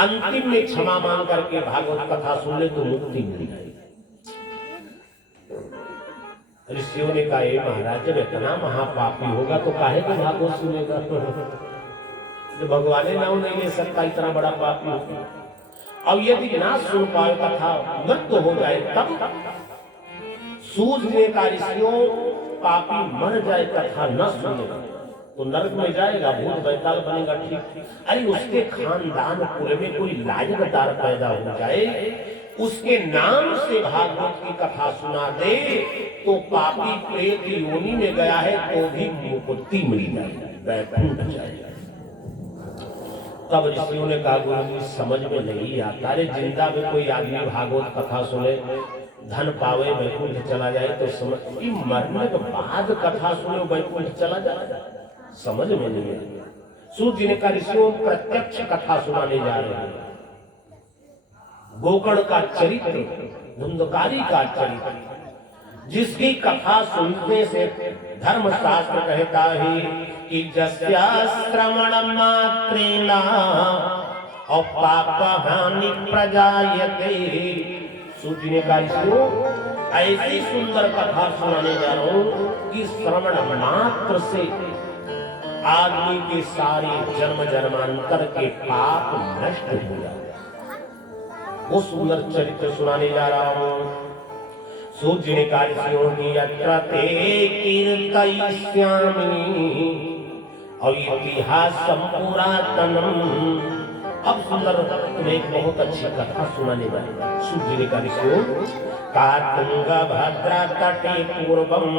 अंतिम में क्षमा मांग करके भागवत कथा सुन ले तो मुक्ति मिल जाएगी। ऋषियों ने कहा, महाराज जब इतना महापापी होगा तो काहे को भागवत सुनेगा? जो भगवान नाम नहीं ले सकता, इतना बड़ा पापी होगा। अब यदि ना सुन पाए कथा, मृत्यु हो जाए, तब सूझने का ऋषियों पापी मर जाए कथा न सुनेगा तो नरक में जाएगा, भूत बैताल बनेगा। ठीक, अरे उसके खानदान कुल में कोई लायकदार पैदा हो जाए, उसके नाम से भागवत की कथा सुना दे तो पापी प्रेत योनि में गया है तो भी मुक्ति मिल जाएगी, वैकुंठ जाएगा। तब ऋषियों ने कहा, गुरु जी समझ में नहीं आता, अरे जिंदा में कोई आदमी भागवत कथा सुने, धन पावे, वैकुंठ चला जाए तो समझ, मरने के बाद कथा सुने वैकुंठ चला जाए, समझ में नहीं आया। सूत जी ने कहा, ऋषियों प्रत्यक्ष कथा सुनाने जा रहे हैं। गोकर्ण का चरित्र, धुंधकारी का चरित्र, जिसकी कथा सुनने से धर्मशास्त्र कहता है कि जस्याश्रवण मात्रेण और पाप हानि प्रजायते। सूची ने कहा, ऐसी सुंदर कथा सुनाने जा रहा हूं कि श्रवण मात्र से आदमी के सारे जन्म जन्मांतर के पाप नष्ट हो जाए। वो सुंदर चरित्र सुनाने जा रहा हूं। सूर्य ने ऋषियों की यात्रा ते कीर्तयिष्यामि और इतिहासं पुरातनम। अब सुंदर एक बहुत अच्छी कथा सुनाने वाले सूर्य ने ऋषियों का तुंगा भद्रा तटे पूर्वम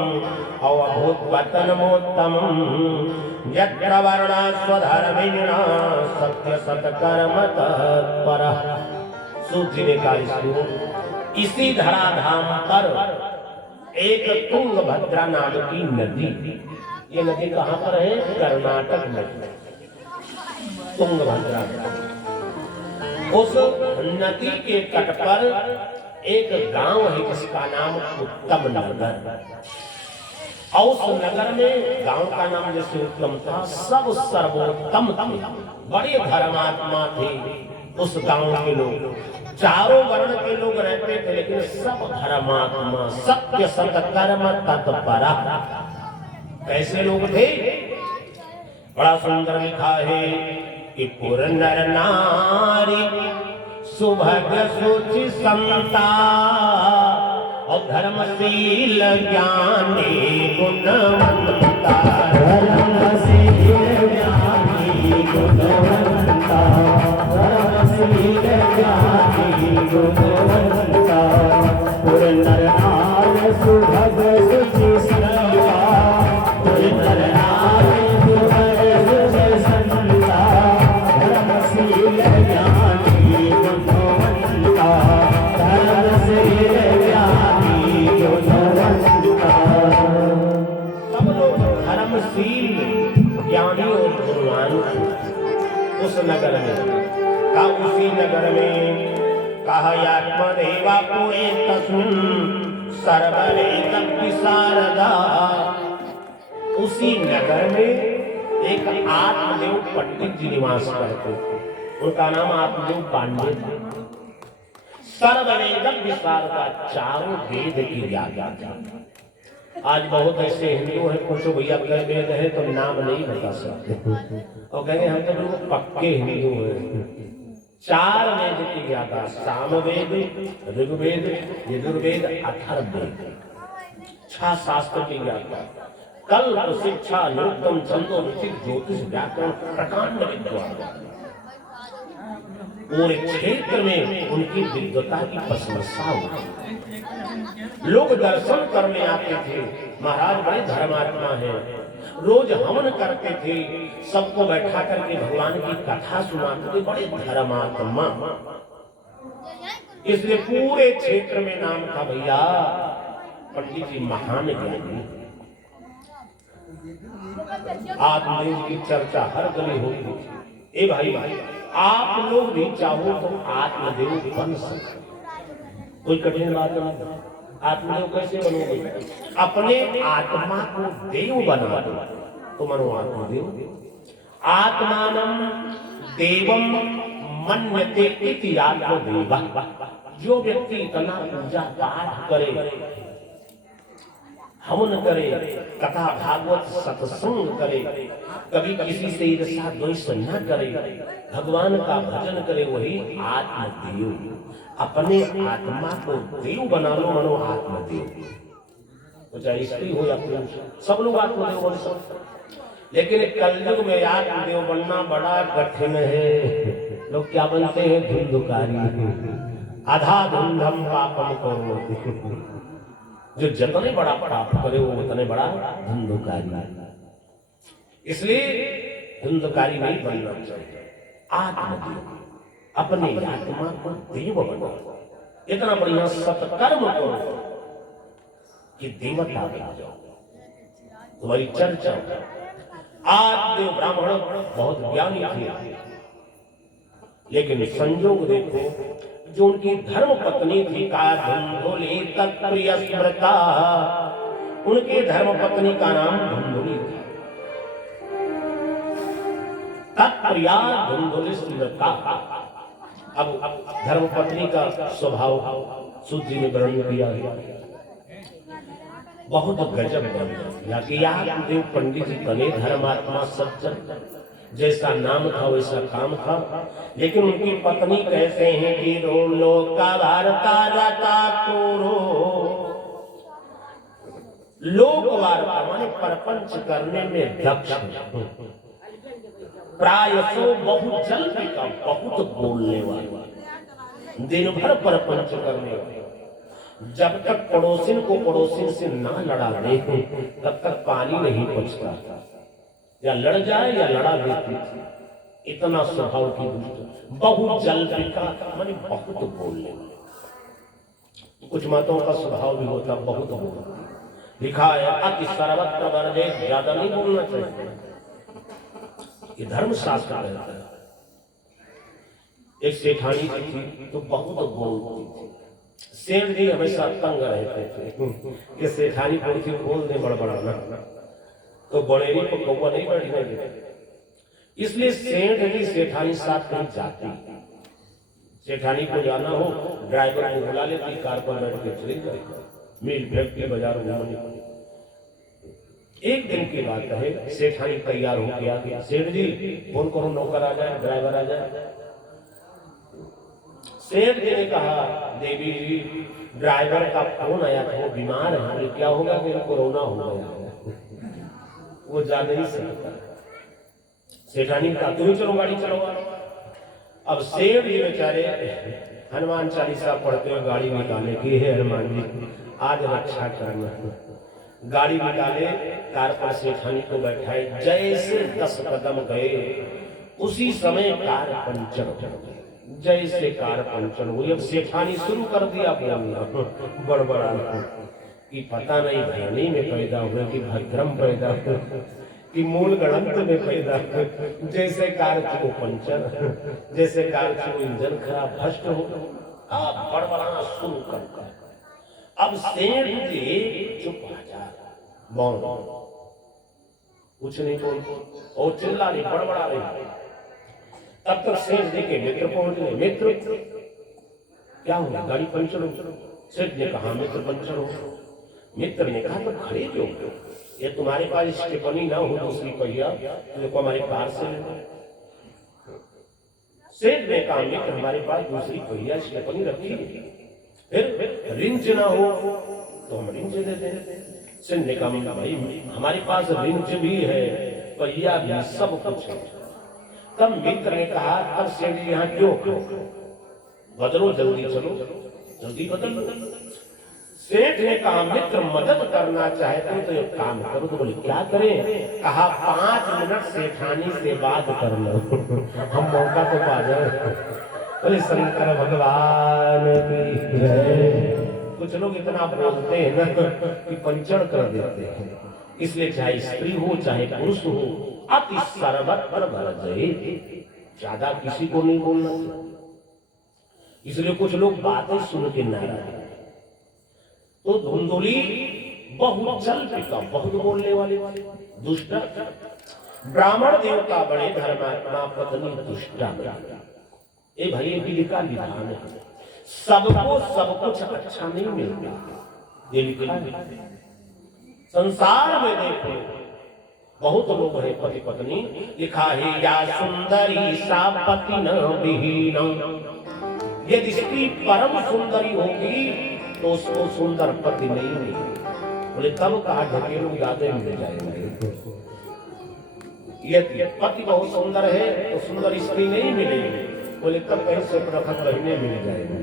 अवभूत पतनमोत्तमम यत्र वर्णा स्वधर्मिणा सत्य सत्कर्म तत्परः। सूर्य ने ऋषियों इसी धराधाम पर एक तुंगभद्रा नाम की नदी, ये नदी कहां पर है? कर्नाटक में तुंगभद्रा। उस नदी के तट पर एक गांव है जिसका नाम उत्तम नगर। और उस नगर में गांव का नाम जैसे उत्तम था, सब सर्वोत्तम थे, बड़े धर्मात्मा थे। उस गांव के लोग चारों वर्ण के लोग रहते थे, लेकिन सब धर्मात्मा, सत्य सत्कर्म तत्परः। कैसे लोग थे? बड़ा सुंदर लिखा है कि पुर नर नारी सुभग सुचि समता और धर्मशील ज्ञानी गुणवंता। धर्मशील ज्ञानी गुणवंता, धर्मशील ज्ञानी गुणवंता। पुर नर नारी सुभग सुचि समता, पुर नर नारी सुभग सुचि समता, धर्मशील ज्ञानी गुणवंता, धर्मशील ज्ञानी गुणवंता। सब लोग धर्मशील ज्ञानी और गुणवान उस नगर में का, उसी नगर में कहा आत्मदेवा पुरे तस्मिन् सर्ववेद विशारदा। उसी नगर में एक आत्मदेव पंडित जी निवास करते थे, उनका नाम आत्मदेव पांडे था। सर्ववेद विशारदा, चारों वेद की ज्ञाता था। आज बहुत ऐसे हिंदू हैं, पूछो भैया कई वेद है तो नाम नहीं बता सकते और कहेंगे हम तो लोग पक्के हिंदू हैं। चार वेद की ज्ञाता, सामवेद, ऋग्वेद, यजुर्वेद, अथर्ववेद, 6 शास्त्र की ज्ञाता। कल्प, शिक्षा, निरुक्तम, छंदो, विचित्र, ज्योतिष, व्याकरण, प्रकांड विद्वान। पूरे क्षेत्र में उनकी विद्वता की प्रशंसा होती। लोग दर्शन करने आते थे, महाराज बड़े धर्मात्मा है। रोज हवन करते थे, सबको बैठा करके भगवान की कथा सुनाते थे, बड़े धर्मात्मा। इसलिए पूरे क्षेत्र में नाम था, भैया पंडित जी महान ज्ञानी। आत्मदेव की चर्चा हर गली होती थी। ए भाई, आप लोग भी चाहो तो आत्मदेव बन सकते, कोई कठिन बात नहीं। आत्मदेव कैसे बनोगे? अपने आत्मा को देव बना दो तो मनो आत्मदेव। आत्मानं देवं मन्यते इति आत्मदेवः। जो व्यक्ति इतना पूजा पाठ करे, हवन करे, कथा भागवत सत्संग करे, कभी किसी से ईर्ष्या द्वेष न करे, भगवान का भजन करे, वही आत्मदेव। अपने आत्मा को देव बना लो, मनो आत्मदेव। तो चाहे स्त्री हो या पुरुष, सब लोग आत्मदेव बन सकते, लेकिन कलयुग में आत्मदेव बनना बड़ा कठिन है। लोग क्या बनते हैं? धुंधकारी, आधा धुंधम पापम करो। जो जितने बड़ा पाप करे वो उतने बड़ा धुंधकारी। इसलिए धुंधकारी नहीं बनना चाहिए। आत्मदेव, अपने आत्मा को देव बनो, इतना बढ़िया सत्कर्म करो कि देवता बन जाओ, तुम्हारी चर्चा। आद्य ब्राह्मण बहुत ज्ञानी थे, लेकिन संयोग देखो, जो उनकी धर्म पत्नी थी का धुंधुली तत्प्रिय स्मृता, उनके धर्म पत्नी का नाम धुंधुली था। तत्प्रिया धुंधुली स्मृता। अब धर्म पत्नी का स्वभाव सूत जी ने वर्णन किया है, बहुत गजब बन देव पंडित जी बने, धर्मात्मा सज्जन, जैसा नाम था वैसा काम था। लेकिन उनकी पत्नी कहते हैं कि रो लोक का वार्ता रता कोरो, लोक वार्ता माने परपंच करने में दक्ष, प्रायसो बहुत जल्दी का, बहुत बोलने वाला, दिन भर परपंच करने वाला। जब तक पड़ोसिन को पड़ोसिन से ना लड़ा दे तब तक पानी नहीं पचता था, या लड़ जाए या लड़ा देती थी। इतना स्वभाव की दुष्ट, बहुत जल्दी का माने बहुत बोलने वाले। कुछ माताओं का स्वभाव भी होता बहुत बोलती। लिखा है अति सर्वत्र वर्जे, ज्यादा नहीं बोलना चाहिए, ये धर्म शास्त्र कहता है। एक सेठानी थी तो बहुत बोलती थी। सेठ जी हमेशा तंग रहते थे कि सेठानी कोई थी बोल दे बड़बड़ाना, तो बड़ेरी को कौवा नहीं बैठने देते। इसलिए सेठ जी सेठानी साथ कहीं जाती, सेठानी को जाना हो ड्राइवर को बुला लेती, कार पर बैठ के चली जाती, मिल फैक्ट्री बाजार घूमने। एक दिन की बात है, सेठानी तैयार हो गया, सेठ जी फोन करो नौकर आ जाए, ड्राइवर आ जाए। सेठ जी ने कहा देवी जी ड्राइवर का फोन आया था, वो बीमार है, क्या होगा कि कोरोना हो गया, वो जा नहीं सकता। सेठानी का तुम चलो गाड़ी चलो। अब सेठ जी बेचारे हनुमान चालीसा पढ़ते हुए गाड़ी निकाले कि हे हनुमान जी आज रक्षा करना। गाड़ी निकाले, कार पर सेठानी को बैठाए, जैसे 10 कदम गए उसी समय कार पंचर हो गई। जैसे कार पंचर हुई, अब सेठानी शुरू कर दिया बोलना बड़बड़ाना कि पता नहीं भैनी में पैदा हुए कि भद्रम पैदा हुए कि मूल गणंत में पैदा हुए। जैसे कार की वो पंचर, जैसे कार की वो इंजन खराब भ्रष्ट हो, अब बड़बड़ाना शुरू कर। अब सेठ जी चुप हो जा, मौन, कुछ नहीं बोल, और चिल्ला रही, बड़बड़ा रही। तब तक सेठ जी के मित्र पहुंच गए। मित्र क्या हुआ? गाड़ी पंचर हो। सेठ ने कहा मित्र पंचर हो। मित्र ने कहा तो खड़े क्यों? ये तुम्हारे पास स्टेपनी ना हो दूसरी पहिया तो देखो हमारे कार से ले लो। सेठ ने कहा मित्र हमारे पास दूसरी पहिया स्टेपनी रखी है, फिर रिंच ना हो तो हम रिंच दे दें। सेठ ने कहा भाई हमारे पास रिंच भी है, पहिया भी, सब कुछ है। तब मित्र ने कहा अब सेठ जी यहाँ क्यों, बदलो जल्दी, चलो जल्दी बदल। सेठ ने कहा मित्र मदद करना चाहते हो तो एक काम करो। तो बोले क्या करें? कहा 5 मिनट सेठानी से बात कर लो हम मौका तो पा जाए। बोले शंकर भगवान की जय। कुछ लोग इतना बोलते हैं ना कि पंचर कर देते हैं। इसलिए चाहे स्त्री हो चाहे पुरुष हो, अति सर्वत्र वर्जये, ज्यादा किसी को नहीं बोलना चाहिए। इसलिए कुछ लोग बातें सुन के नाराज। तो धुंधुली बहुत जल पिता, बहुत बोलने वाले दुष्ट। ब्राह्मण देवता बड़े धर्मात्मा, पत्नी दुष्टा। ये भाई विधि का विधान है। सबको सब कुछ अच्छा नहीं मिलता, ये लिखा है। संसार में देखो बहुत लोग है पति पत्नी, लिखा है या सुंदरी सा पति न विहीन। यदि स्त्री परम सुंदरी होगी तो उसको सुंदर पति नहीं मिलेगा। बोले तब कहा ढकेलू ज्यादा मिल जाएंगे। यदि पति बहुत सुंदर है तो सुंदर स्त्री नहीं मिलेगी। बोले तब कहीं से प्रखर महीने मिल जाएंगे।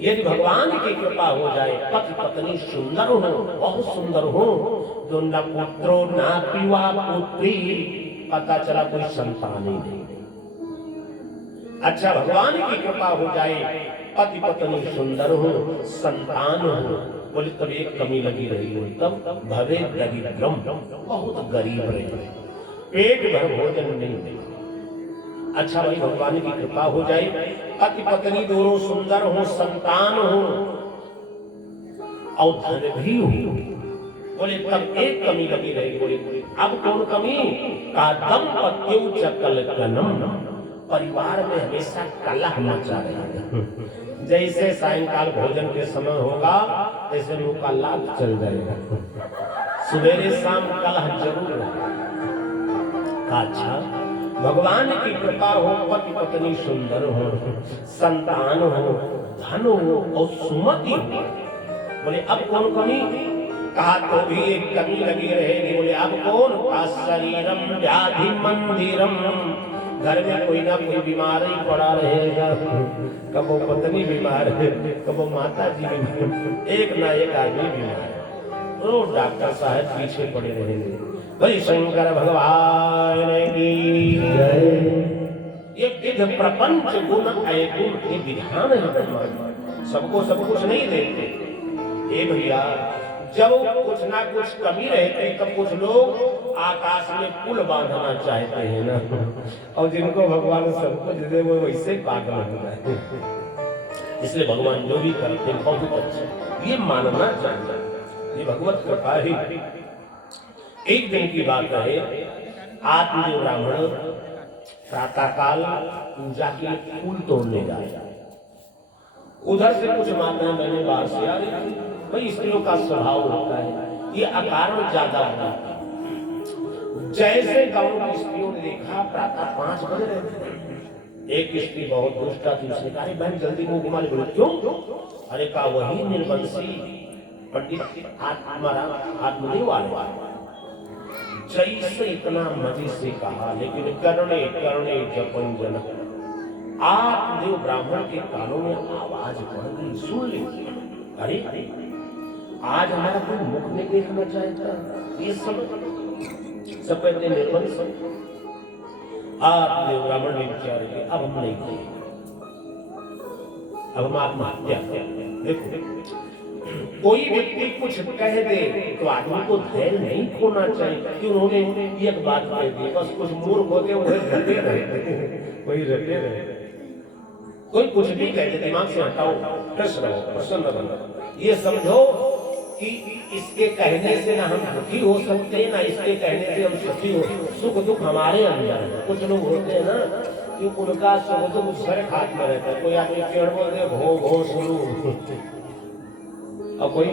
यदि भगवान की कृपा हो जाए, पति पत्नी सुंदर हो, बहुत सुंदर हो, तो न पुत्रो न पिवा पुत्री, पता चला कोई संतान ही नहीं। अच्छा भगवान की कृपा हो जाए, पति पत्नी सुंदर हो, संतान हो, बोले तब एक कमी लगी रही हो, तब भवे दरिद्रम, बहुत गरीब रहे, पेट भर भोजन नहीं दे। अच्छा भाई भगवान की कृपा हो जाए, पति पत्नी दोनों सुंदर हो, संतान हो और धन भी हो, बोले तब एक कमी लगी रही। बोले अब कौन कमी? का दंपत्यों च कलकनम, परिवार में हमेशा कलह मचा रहेगा। जैसे सायंकाल भोजन के समय होगा ऐसे मुंह का लाभ चल जाएगा, सवेरे शाम कलह जरूर रहेगा। अच्छा भगवान की कृपा हो, पति पत्नी सुंदर हो, संतान हो, धन हो और सुमति हो, बोले अब कौन कमी? कहा तो भी एक कमी लगी रहेगी। बोले अब कौन? का शरीरम व्याधि मंदिरम, घर में कोई ना कोई बीमार ही पड़ा रहेगा। कब वो पत्नी बीमार है, कब वो माता जी बीमार, एक ना एक आदमी बीमार है, तो डॉक्टर साहब पीछे पड़े रहेंगे। भाई शंकर भगवान की जय। ये विध प्रपंच गुण अयगुण ये विधान है भगवान, सबको सब कुछ नहीं देते। ए भैया जब कुछ ना कुछ कमी रहती तब कुछ लोग आकाश में पुल बांधना चाहते हैं ना, और जिनको भगवान सब कुछ दे वो वैसे पागल हो जाए। इसलिए भगवान जो भी करते हैं बहुत अच्छा, ये मानना चाहिए, ये भगवत कृपा ही। एक दिन की बात है, आत्मदेव ब्राह्मण प्रातःकाल पूजा के लिए फूल तोड़ने जाए। उधर से कुछ माताएं मैंने बाहर से आ रही थी। भाई स्त्रियों का स्वभाव होता है, ये अकारण ज्यादा होता है। जैसे गांव की स्त्रियों ने देखा प्रातः 5 बज रहे थे, एक स्त्री बहुत दुष्ट थी, उसने कहा बहन जल्दी मुंह घुमा ले। बोले क्यों? अरे कहा वही निर्वंशी पंडित आत्मदेव वाले जैसे इतना मजे से कहा, लेकिन करने करने जपन जन आत्मदेव ब्राह्मण के कानों में आवाज पड़ गई, सुन ली। अरे आज हमारा कोई मुख नहीं देखना चाहता, ये सब कहते निर्वंश। आत्मदेव ब्राह्मण ने विचार किया अब हम नहीं किए, अब हम आत्महत्या। देखो कोई व्यक्ति कुछ कह दे तो आदमी को धैर्य नहीं खोना चाहिए कि उन्होंने एक बात कह दी, बस कुछ मूर्ख होते हुए रटे रहे, वही रटे रहे। कोई कुछ भी कह दे दिमाग से हटाओ, खुश रहो, प्रसन्न रहो, ये समझो कि इसके कहने से ना हम दुखी हो सकते ना इसके कहने से हम सुखी हो। सुख दुख हमारे अंदर है। कुछ लोग होते हैं ना कि उनका सुख दुख सर हाथ में रहता है। कोई आदमी पेड़ बोलते भो भो सुनो, और कोई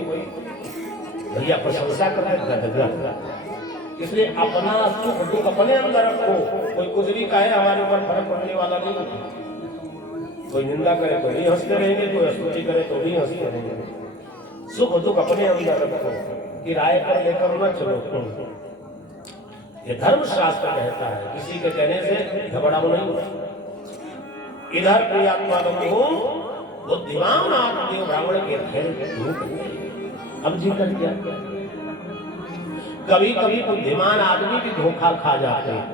भैया प्रशंसा कर रहा है गदगद। इसलिए अपना सुख दुख अपने अंदर रखो। कोई कुछ भी कहे हमारे ऊपर फर्क पड़ने वाला नहीं। कोई निंदा करे तो भी हंसते रहेंगे, कोई स्तुति करे तो भी हंसते रहेंगे। सुख दुख अपने अंदर रखो, किराए पर लेकर न चलो। ये धर्म शास्त्र कहता है, किसी के कहने से घबराओ नहीं। इधर प्रियात्मा हो बुद्धिमान आत्मदेव ब्राह्मण के धैर्य अब जिक्र किया। कभी कभी बुद्धिमान आदमी भी धोखा खा जाते हैं।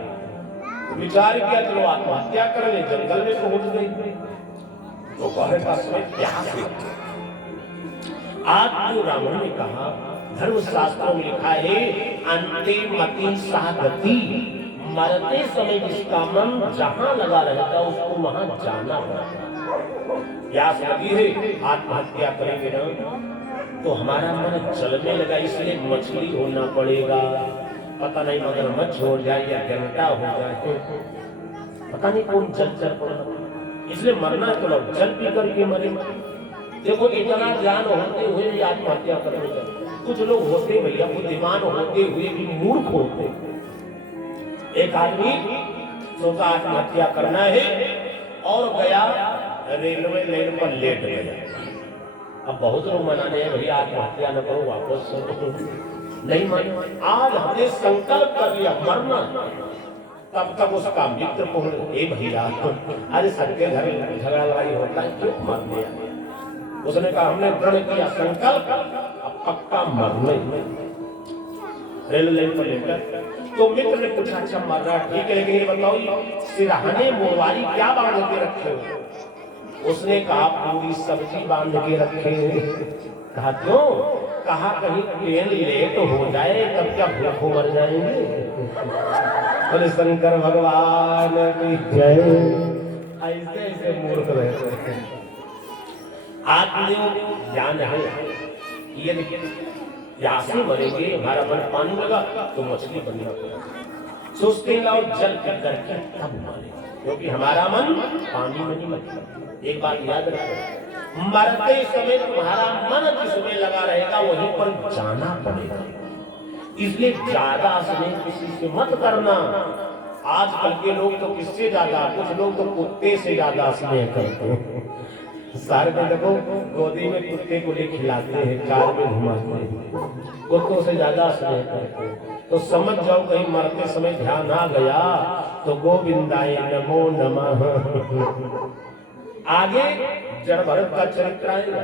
विचार किया चलो आत्महत्या कर ले, जंगल में पहुंच गई तो कहे पास में प्यास लगी। आत्मदेव ब्राह्मण ने कहा धर्म शास्त्रों में लिखा है अंते मति सागति, मरते समय जिसका मन जहां लगा रहता उसको वहां जाना पड़ता। प्यास लगी है, आत्महत्या करेंगे ना तो हमारा मन जलने लगा, इसलिए मछली होना पड़ेगा। पता नहीं मगरमच्छ हो जाए या गंगा हो जाए। पता नहीं कौन जल जल पड़ा, इसलिए मरना तो लोग जल पी करके मरे। देखो इतना ज्ञान होते हुए भी आत्महत्या करने लगे। कुछ लोग होते भैया बुद्धिमान होते हुए भी मूर्ख होते। एक आदमी सोचा आत्महत्या करना है और गया रेलवे लाइन पर लेट गया। अब बहुत लोग मनाने हैं भैया आत्महत्या न करो, वापस नहीं माने। आज हमने संकल्प कर लिया मरना, तब तक उसका मित्र बोल ए भैया अरे सबके घर झगड़ा लड़ाई होता है क्यों मरने आए? उसने कहा हमने दृढ़ किया संकल्प अब पक्का मरने। रेलवे लाइन पर लेकर तो मित्र ने पूछा अच्छा मर रहा ठीक है, लेकिन ये बताओ सिरहाने मोबाइल क्या बांध के रखे हो? उसने कहा पूरी सब्जी बांध के रखे हैं। कहा क्यों? कहा कहीं ट्रेन लेट हो जाए तब क्या भूखों मर जाएंगे। बोले शंकर भगवान की जय। ऐसे ऐसे मूर्ख रहते हैं। आत्मदेव ज्ञान है ये प्यासे मरेंगे, हमारा मन पानी लगा तो मछली बनना पड़ेगा। सोचते लाओ जल पी करके तब मारे, क्योंकि हमारा मन पानी में नहीं लगता। एक बात याद रखो, मरते समय तुम्हारा मन जिसमें लगा रहेगा वहीं पर जाना पड़ेगा। इसलिए ज्यादा स्नेह किसी से मत करना। आजकल के लोग तो किससे ज्यादा, कुछ लोग तो कुत्ते से ज्यादा स्नेह करते हैं। सारे में देखो गोदी में कुत्ते को ले खिलाते हैं, कार में घुमाते हैं, कुत्तों से ज्यादा स्नेह करते हैं। तो समझ जाओ कहीं मरते समय ध्यान आ गया तो गोविंदाय नमो नमः। आगे जड़ भरत का चरित्र आएगा।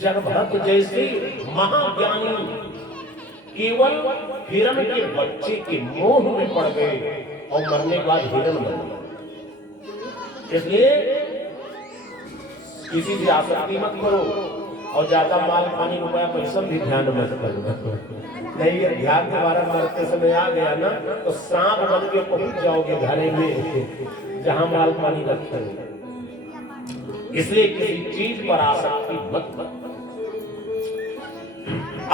जड़ भरत जैसे महाज्ञानी केवल हिरण के बच्चे के मोह में पड़ गए और मरने के बाद हिरण बन गए। इसलिए किसी से आसक्ति मत करो और ज्यादा माल पानी रुपया पैसा भी ध्यान मत करो। नहीं ये ध्यान तुम्हारा मरते समय आ गया ना तो सांप बन के पहुंच जाओगे घरे में जहां माल पानी रखे। इसलिए किसी चीज पर आसक्ति मत करो।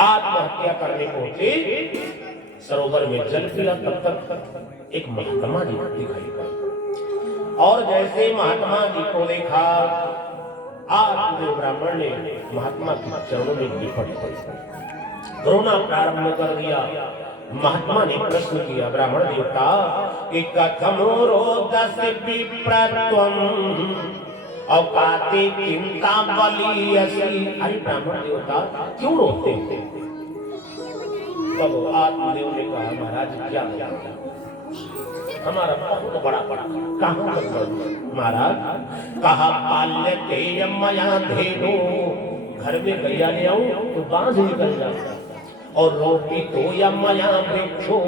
आत्महत्या करने पहुंचे सरोवर में जल पिया, तब तक एक महात्मा जी दिखाई पड़े और जैसे महात्मा जी को देखा आत्मदेव ब्राह्मण ने महात्मा के चरणों में लिपट पड़ी, रोना प्रारंभ कर दिया। महात्मा ने प्रश्न किया ब्राह्मण देवता कि कथम रोदस विप्रत्वम औकाते चिंता बलियसी। अरे ब्राह्मण देवता क्यों रोते थे? तब आत्मदेव ने कहा महाराज क्या हमारा बहुत बड़ा कहाँ महाराज कहा पाल्य तेय मया धेनु, घर में गैया ले आऊं तो बांध निकल जाता, और रोटी तो या मया वृक्षो,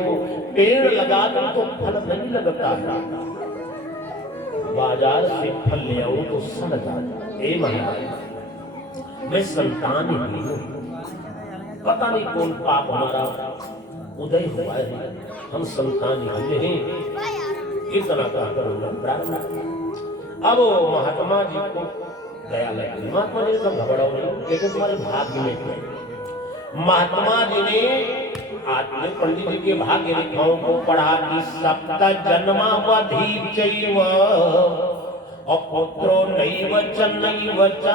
पेड़ लगा दूं तो फल नहीं लगता, बाजार से फल ले आऊं तो सड़ जाता। ए महाराज मैं संतान ही हूं, पता नहीं कौन पाप हमारा उदय हुआ है, हम संतान हैं। इतना कहकर अब महात्मा जी को दया लगी। महात्मा जी तो घबराओ नहीं, लेकिन तुम्हारे भाग्य में थे। महात्मा जी ने आत्म पंडित जी के भाग्य रेखाओं को पढ़ा कि सप्त जन्मावधि चैव और पुत्रो नैव च नैव च।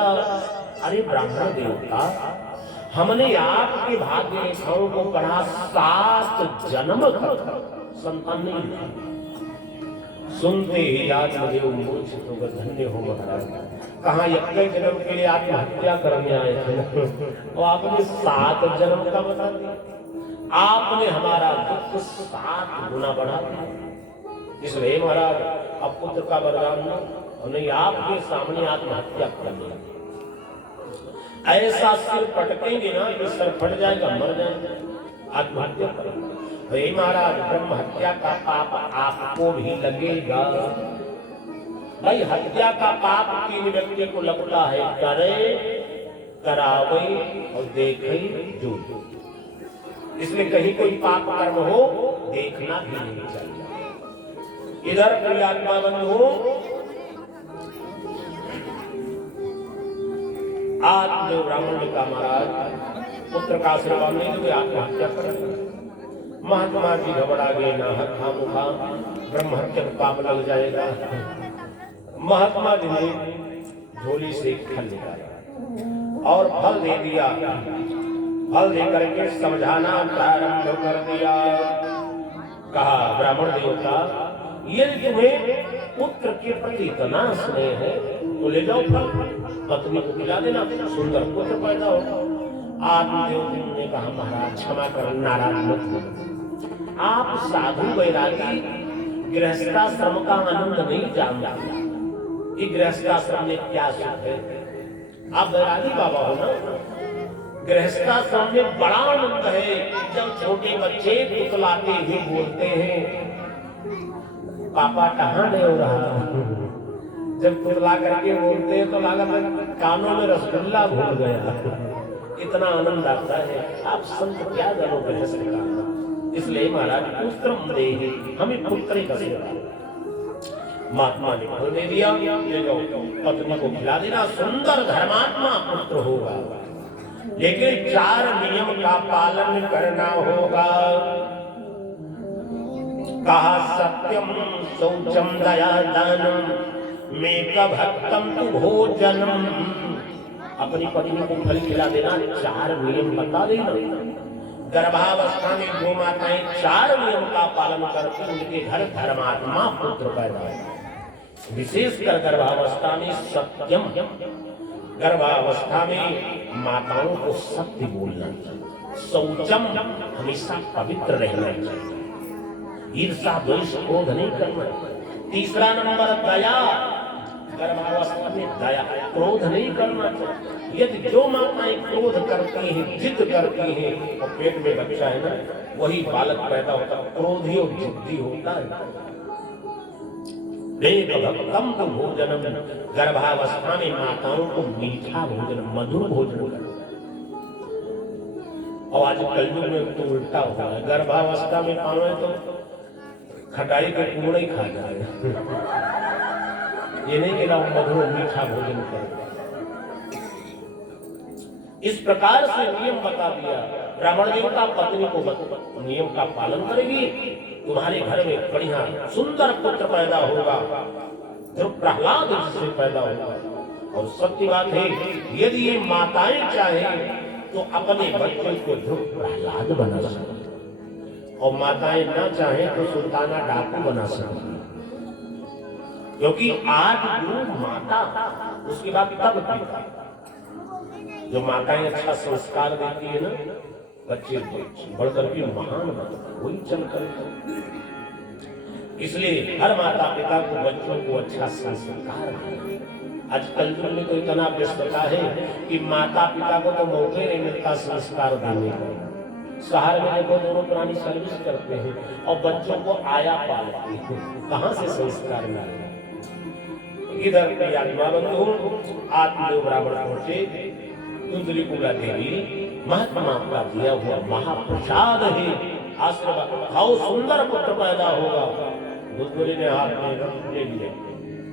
अरे ब्राह्मण देवता हमने आपके भाग्य रेखाओं को पढ़ा 7 जन्म तक संतान नहीं था। सुनते ही आत्मदेव मूर्छित होकर धन्य हो महाराज, कहाँ 21 जन्म के लिए आत्महत्या करने आए थे और आपने 7 जन्म का बता दिया। आपने हमारा दुख 7 गुना बढ़ा दिया। इसलिए महाराज अब पुत्र का वरदान नहीं, आपके सामने आत्महत्या कर लिया। ऐसा सिर पटकेंगे ना कि सर फट जाएगा, मर जाएगा, आत्महत्या करेंगे। हे महाराज ब्रह्म हत्या का पाप आपको भी लगेगा। भाई हत्या का पाप 3 व्यक्ति को लगता है, करे, करावे और देखे जो। इसलिए कहीं कोई पाप कर्म हो देखना भी नहीं चाहिए। इधर कोई आत्मा बंद हो, आत्मदेव ब्राह्मण ने कहा महाराज पुत्र का आशीर्वाद नहीं दोगे आत्महत्या करेंगे। महात्मा जी घबरा गए, ना खामुखा ब्रह्म हत्या का पाप लग जाएगा। महात्मा जी ने झोली से फल निकाला और फल दे दिया। फल दे करके समझाना प्रारंभ कर दिया। कहा, ब्राह्मण देवता, यदि तुम्हें पुत्र के प्रति इतना स्नेह है तो ले जाओ फल, पत्नी को खिला देना, सुंदर पुत्र पैदा हो। आत्मदेव ने कहा, महाराज क्षमा कर, नाराज मत हो। आप साधु वैरागी गृहस्थाश्रम का आनंद नहीं जानते कि गृहस्थाश्रम में क्या सुख है। आप वैरागी बाबा हो ना। गृहस्थाश्रम में बड़ा आनंद है। जब छोटे बच्चे तुतलाते हुए बोलते हैं, पापा कहाँ ले हो रहा, जब तुतला करके बोलते हैं तो लागत कानों में रसगुल्ला घुल गया, इतना आनंद आता है। आप संत क्या जानो गृहस्थ का। इसलिए महाराज पुत्रम देहि, हमें पुत्र का सेवा। महात्मा ने फल दे दिया, ले जाओ पत्नी को खिला देना, सुंदर धर्मात्मा पुत्र होगा। लेकिन 4 नियम का पालन करना होगा। कहा, सत्यम शौचम दया दानम मेक भक्तम तु भोजनम। अपनी पत्नी को फल खिला देना, 4 नियम बता देना। गर्भावस्था में जो माताएं 4 नियम का पालन करती उनके घर धर्मात्मा पुत्र पैदा होगा। विशेषकर गर्भावस्था में सत्यम, गर्भावस्था में माताओं को सत्य बोलना चाहिए। शौचम, हमेशा पवित्र रहना चाहिए। ईर्षा द्वेष क्रोध नहीं करना। तीसरा नंबर दया, गर्भावस्था में दया क्रोध नहीं करना चाहिए। यदि जो माताएं क्रोध करती हैं, जिद करती हैं, और पेट में बच्चा है ना, वही बालक पैदा होता है, क्रोधी और जिद्दी होता है। भक्तम तो भोजनम, गर्भावस्था में माताओं को मीठा भोजन, मधुर भोजन करना। और आज कलयुग में तो उल्टा होता है, गर्भावस्था में पावे तो खटाई के कूड़े ही खा जाए। ये नहीं कि मधुर मीठा भोजन करें। इस प्रकार से नियम बता दिया। ब्राह्मण देवता पत्नी को नियम का पालन करेगी, तुम्हारे घर में बढ़िया सुंदर पुत्र पैदा होगा, ध्रुव प्रहलाद जिससे पैदा होगा। और सत्य बात है, यदि ये माताएं चाहें तो अपने बच्चों को ध्रुव प्रहलाद बना सकती, और माताएं ना चाहें तो सुल्ताना डाकू बना सकती। क्योंकि आज जो माता, उसके बाद तब पिता। जो माताएं अच्छा संस्कार देती है ना, बच्चे बढ़कर भी महान वही चल कर। इसलिए हर माता पिता को बच्चों को अच्छा संस्कार देना। आजकल में तो इतना व्यस्तता है कि माता पिता को तो मौके नहीं मिलता संस्कार देने का। शहर में देखो दोनों प्राणी सर्विस करते हैं और बच्चों को आया पालते हैं, कहाँ से संस्कार मिलेगा। इधर आत्मदेव ब्राह्मण पहुंचे। दूसरी पूजा देवी महात्मा का दिया हुआ महाप्रसाद है, आशीर्वाद खाओ, सुंदर पुत्र पैदा होगा। दूसरे ने हाथ में ले लिया,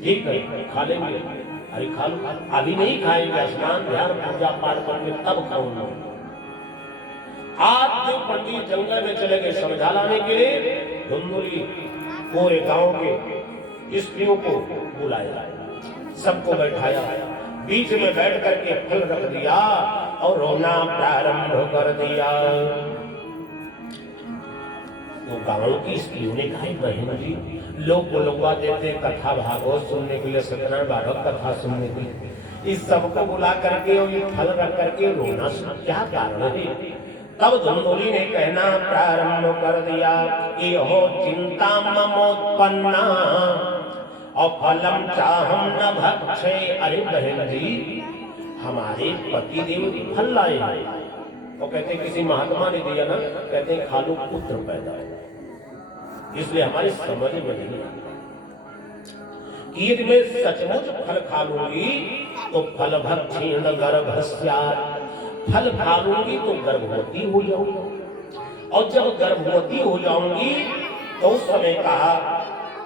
ठीक है खा लेंगे। अरे खा लो, अभी नहीं खाएंगे, स्नान ध्यान पूजा पाठ करके तब खाऊंगा। आज जो पंडित जंगल में चले गए समझा लाने के लिए, धुंधुली पूरे गांव के स्त्रियों को बुलाया, सबको बैठाया, बीच में बैठ करके फल रख दिया और रोना प्रारंभ कर दिया। तो गांव की स्त्रियों ने कहा, बहन जी, लोग बुलवा देते कथा भागवत सुनने के लिए, सत्यनारायण भागवत कथा सुनने के लिए, इस सबको बुला करके और ये फल रख करके रोना क्या कारण है। तब धुंधुली ने कहना प्रारंभ कर दिया कि हो चिंता ममोत्पन्ना और फलम चाहम न भक्षे। अरे बहन जी, हमारे पति देव फल लाए, और कहते किसी महात्मा ने दिया ना, कहते खा लो पुत्र पैदा है। इसलिए हमारे समझ में नहीं आता कि यदि मैं सचमुच फल खा लूंगी तो फल भक्षेण गर्भस्यात्, फल खा लूंगी तो गर्भवती हो जाऊंगी, और जब गर्भवती हो जाऊंगी तो उस समय कहा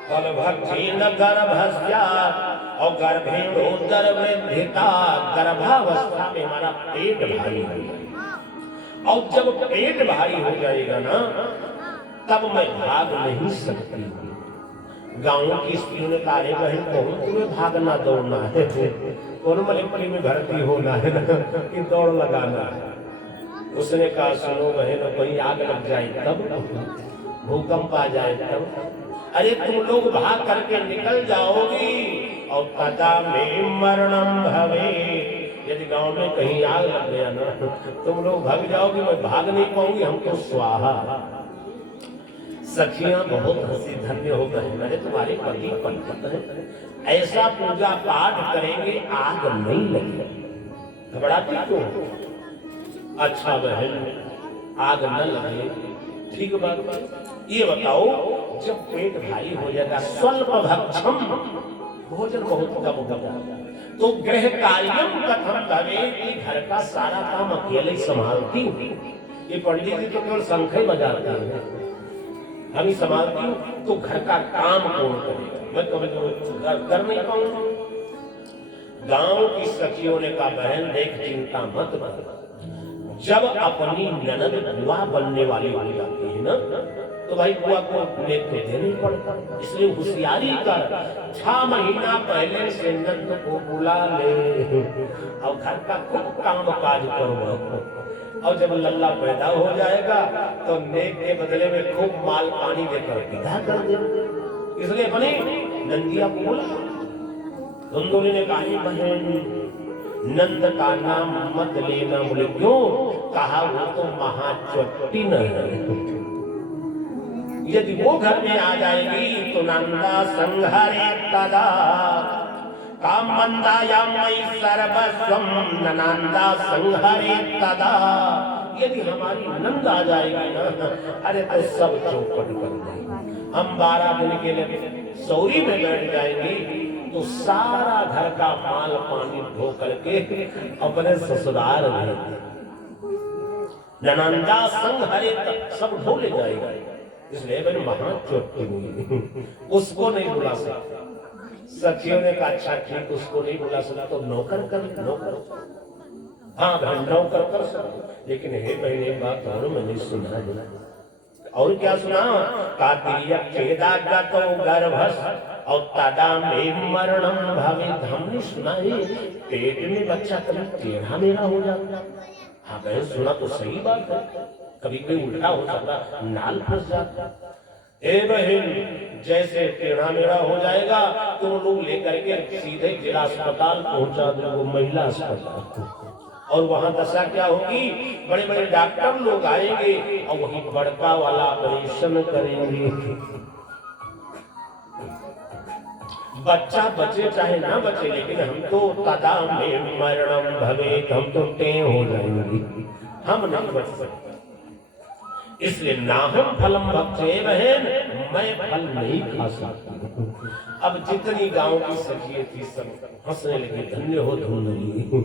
फल भक्षेण गर्भस्यात्, और गर्भेणोदर वृद्धिता, गर्भावस्था में हमारा पेट भारी हो जाएगा। और जब पेट भारी हो जाएगा ना, तब मैं भाग नहीं सकती। गाँव की स्त्रियों ने कहा, बहन कहूँ तुम्हें भागना दौड़ना है, कौन मिलिट्री में भर्ती होना है ना कि दौड़ लगाना है। उसने कहा, सुनो बहन, कहीं आग लग जाए तब, भूकंप आ जाए तब, अरे तुम लोग भाग करके निकल जाओगी और तदा में मरणम भवे, यदि गांव में कहीं आग लग गया ना तुम लोग भाग जाओगे, मैं भाग नहीं पाऊंगी, हम तो स्वाहा। सखियां बहुत हंसी, धन्य हो गए, मैंने तुम्हारे पति पंडित है, ऐसा पूजा पाठ करेंगे आग नहीं लगेगी, घबराती क्यों? अच्छा बहन, आग न लगे, ठीक बात। ये बताओ, जब पेट भारी हो जाएगा, स्वल्प भक्षम, भोजन बहुत कम होगा, तो गृह कार्यम कथम भवे, घर का सारा काम अकेले संभालती हूँ। ये पंडित जी तो केवल शंख ही बजाते हैं, हम ही संभालती हूँ, तो घर का काम कौन करेगा? मैं तो कर नहीं पाऊंगा। गांव की सखियों ने कहा, बहन देख चिंता मत कर, जब अपनी ननद बुआ बनने वाली हो जाती है ना, तो भाई बुआ को नेतृत्व देना ही पड़ता, इसलिए होशियारी कर, 6 महीना पहले से नंद को बुला ले और घर का खूब काम काज करो, और जब लल्ला पैदा हो जाएगा तो नेक के बदले में खूब माल पानी देकर विदा कर दे। इसलिए अपनी नंदिया को बोला। धुंधुली ने कहा, बहन नंद का नाम मत लेना। बोले क्यों? कहा, वो तो महाचोटी न है, यदि वो घर में आ जाएगी तो नंदा संहारे तदा काम मंदायामयि सर्वस्वम नंदा संहारे तदा। यदि हमारी नंद आ जाएगी ना, अरे तो सब चौपट कर देंगे, हम 12 दिन के लिए सौरी में बैठ जाएंगे, तो सारा घर का माल पानी धो करके अपने ससुराल में ननंदा संग हरे सब धो ले जाएगा। इसलिए मैंने महाचोटी उसको नहीं बुला सकता। सखियों ने कहा, अच्छा ठीक, उसको नहीं बुला सकता तो नौकर कर, नौकर, हाँ बहन नौकर कर सकते, लेकिन हे बहन एक बात और मैंने सुना है। और क्या सुना? गर्भस और तदा में मरणम भवेत्। हमने सुना है पेट में बच्चा कभी टेढ़ा मेढ़ा हो जाता। हाँ बहन सुना तो सही बात है, कभी कोई उल्टा हो जाता, नाल फंस जाता। ए बहन, जैसे टेढ़ा मेढ़ा हो जाएगा तो लोग लेकर के सीधे जिला अस्पताल पहुंचा दो, महिला अस्पताल, और वहां दशा क्या होगी? बड़े बड़े डॉक्टर लोग आएंगे और वही बड़का वाला ऑपरेशन करेंगे। बच्चा बचे चाहे ना बचे, लेकिन हम तो तदा में मरणम भवेत्, हम तो टें हो जाएंगे, हम नहीं बच सकते। इसलिए ना हम फलम भक्षे बहन, मैं फल नहीं खा सकता। अब जितनी गांव की सखियां थी सब हंसने लगी, धन्य हो धुंधली,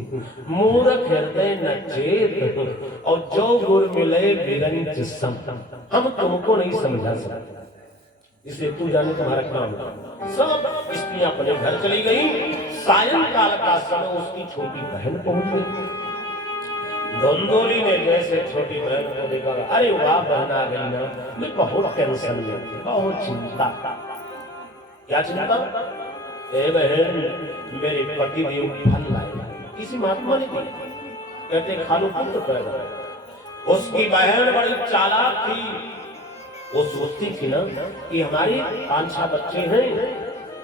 मूर्ख हृदय न चेत, और जो गुर मिले बिरंच सम। हम तुमको नहीं समझा सकते, इसलिए तू जाने तुम्हारा काम। सब स्त्रियां अपने घर चली गई। सायंकाल का समय उसकी छोटी बहन पहुंच गई। धुंधुली ने जैसे छोटी बहन को देखा, अरे वाह बहन आ गई ना, मैं बहुत टेंशन में थी, बहुत चिंता। क्या चिंता? ए बहन, मेरे पति देव फल लाए, किसी महात्मा ने दिया, कहते खालो पुत्र पैदा। उसकी बहन बड़ी चालाक थी, वो सोचती थी ना कि हमारे 5-6 बच्चे हैं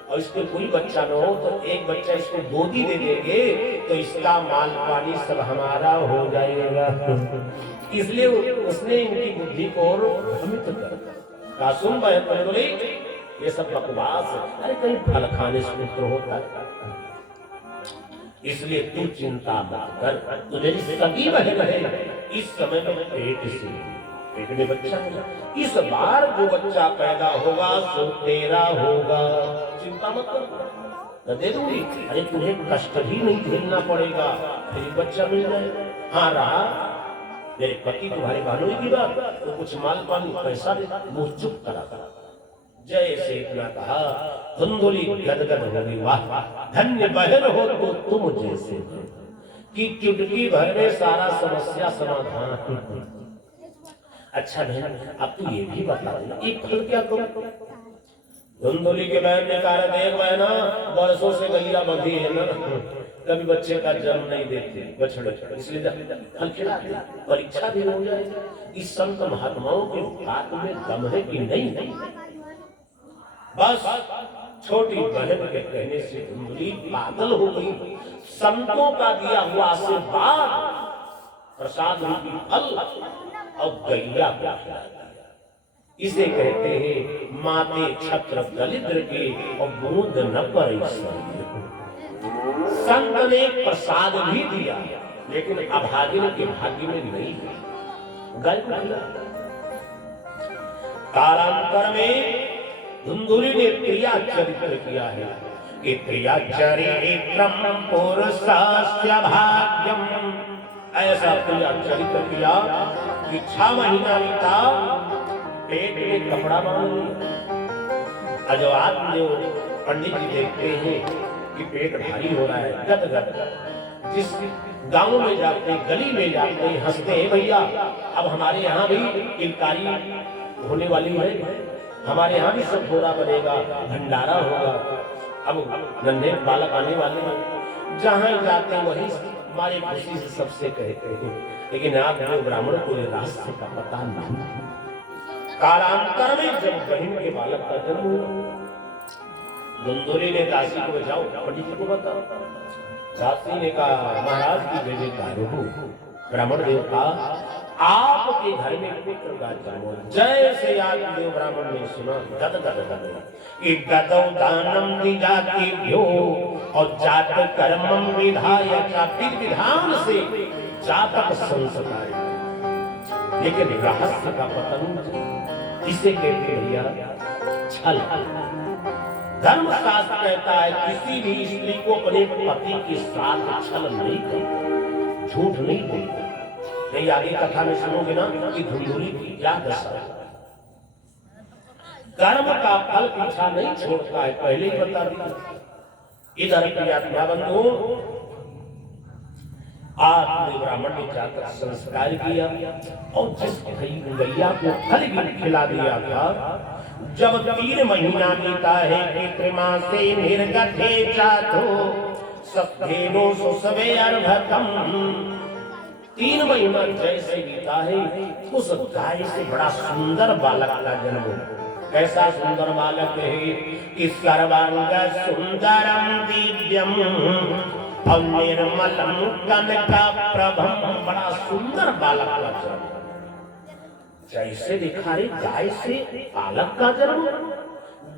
और इसके कोई बच्चा न हो तो एक बच्चा इसको गोदी दे देंगे तो इसका माल पानी सब हमारा हो जाएगा। इसलिए उसने इनकी बुद्धि को भ्रमित कर कहा, सुन बहन बोली ये सब बकवास है, अरे कहीं फल खाने से पुत्र होता है, इसलिए तू चिंता मत कर, तू मेरी सगी बहन है। इस समय में पेट में बच्चा है, इस बार जो बच्चा पैदा होगा सो तेरा होगा, चिंता मत कर, दे दूंगी। अरे तुम्हें कष्ट ही नहीं झेलना पड़ेगा, फिर बच्चा मिल जाएगा। हाँ रहा मेरे पति तुम्हारे भानोई की बात, तो कुछ माल पानी पैसा मुंह चुप करा। जैसे इतना कहा धुंधुली गदगद हो गई, वाह धन्य बहन हो तो तुम जैसे कि चुटकी भर में सारा समस्या समाधान। अच्छा बहन, अब तू ये भी बता देना एक फल क्या करूं? धुंधुली के बहन ने कहा, देख बहना, बरसों से गैया बंधी है ना, कभी बच्चे का जन्म नहीं देते बछड़े, इसलिए फल खिलाते, परीक्षा भी हो जाए इस संत महात्माओं के बात में दम है कि नहीं। बस छोटी बहन के कहने से धुंधुली पागल हो गई। संतों का दिया हुआ आशीर्वाद, प्रसाद रूपी फल और गैया को खिला दिया। इसे कहते हैं माते छत्र दलिद्र के और बूंद न पर। संत ने प्रसाद भी दिया, लेकिन अभागिन के भाग्य में नहीं गाय को खिला। कालांतर में धुंधुली ने क्रिया चरित्र किया है कि क्रिया चरित्रम पुरुषस्य भाग्यम, ऐसा क्रिया चरित्र किया कि 6 महीना बीता, पेट में कपड़ा बांध लिया। जब आदमी पंडित जी देखते हैं कि पेट भारी हो रहा है, गद जिस गांव में जाते, गली में जाते, हंसते हैं, भैया अब हमारे यहाँ भी किलकारी होने वाली है, हमारे यहाँ भी सब थोड़ा बनेगा, भंडारा होगा, अब नन्हे बालक आने वाले हैं। जहाँ जाते हैं वही हमारे खुशी से सबसे कहते हैं, लेकिन आप जो ब्राह्मण को रास्ते का पता नहीं। कालांतर में जब बहन के बालक का जन्म हुआ, धुंधुली ने दासी को जाओ पंडित जी को बताओ। दासी ने कहा, महाराज की बेटे का ब्राह्मण देवता आपके घर में पुत्र का जन्म। जैसे देव ब्राह्मण ने सुना, गद कि गदौ दानम दिजातिभ्यो और जात कर्मम विधाय, विधान से जातक संस्कार, लेकिन रहस्य का पतन इसे कहते भैया छल। धर्मशास्त्र कहता है किसी भी स्त्री को अपने पति के साथ छल नहीं करना, झूठ नहीं बोलना। नहीं आगे कथा में सुनोगे ना कि धुंधुली की क्या दशा। कर्म का फल पीछा नहीं छोड़ता है, पहले ही बता दिया। इधर की आत्मा बंधु, आपने ब्राह्मण ने जाकर संस्कार किया और जिस गैया को फल भी खिला दिया था, जब 3 महीना बीता है कि त्रिमासे निर्गते चाथो सत्थेनो सुसवे अर्भतम। 3 महीना जैसे बीता है, उस गाय से बड़ा सुंदर बालक का जन्म हुआ। कैसा सुंदर बालक है कि सर्वांग सुंदरम दिव्यम और निर्मलम कनकाप्रभम, बड़ा सुंदर बालक का जन्म। जैसे दिखा रही गाय से बालक का जन्म,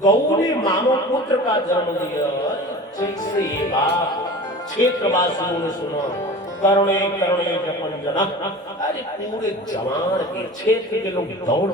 गौ ने मानव पुत्र का जन्म दिया। जैसे ये बात क्षेत्रवासियों ने सुना, करुणे करुणे जपन जना, अरे पूरे जवान के क्षेत्र के लोग दौड़